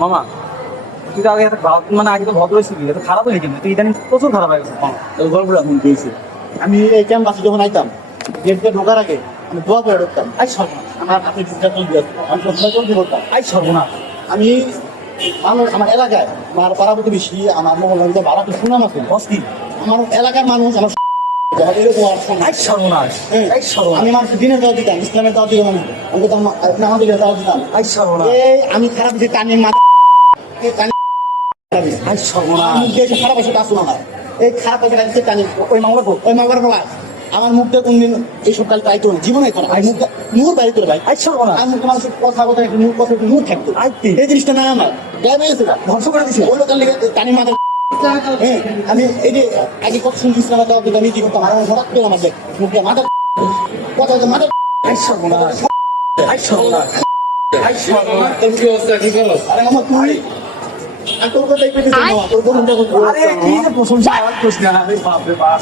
মামা তুই তো আগে মানে আগে তো ভদ্র ছিলি, এত খারাপ হয়ে গেলি, তুই ইদানিং প্রচুর খারাপ হয়ে গেছে মামা। তোর গল্পটা এখন পেয়েছি। আমি এই ক্যাম্পাসে যখন আইতাম, গেটে ঢোকার আগে আমি দোয়া করে ঢুকতাম। আই সর্বনাশ, আমার হাতে দুধটা চলতে আসতো, আমি সবসময় চলতে করতাম। আই সর্বনাশ। আমি আমার এলাকায় আমার পাড়া প্রতিবেশী আমার মহল্লার যে ভাড়া তো সুনাম আছে, অস্থির। আমার এলাকার মানুষ আমার এরকম আর শোনে। আই সর্বনাশ, আই সর্বনাশ, আমি মানুষের দিনের দাওয়াত দিতাম, ইসলামের দাওয়াত দিতাম, আমি তো নামাজের দাওয়াত দিতাম। আই সর্বনাশ, এই আমি খারাপ যে টানি মাথা আই সর্বনাশ। মুখ দিয়ে খারাপ আছে আসলো আমার এই খারাপ আছে টানি ওই মামলা তো ওই মামলার ফলায় আমার মুখটা কোনদিন এইসব কাল পাইতো জীবনে তো না মুখটা নূর বাড়ি তোর ভাই আই সর্বনাশ। আমার মুখে মানুষের কথা কথা একটু নূর কথা একটু নূর থাকতো আইতি এই জিনিসটা না আমার গায়ে বেড়েছে না ধ্বংস করে দিছে। ওই লোকের লিগে টানি মাথা হ্যাঁ আমি এই যে আগে কত শুনছি ইসলামের দাওয়াত দিতাম এই কি করতাম আর হঠাৎ করে আমার দেখ মুখে মাথা কথা হচ্ছে মাথা আই সর্বনাশ, আই সর্বনাশ, আই সর্বনাশ। আরে আমার তুই আর তোর কথা একটু তোর বোনটা আরে কি যে প্রশংসা করছিস না, আরে বাপ রে বাপ।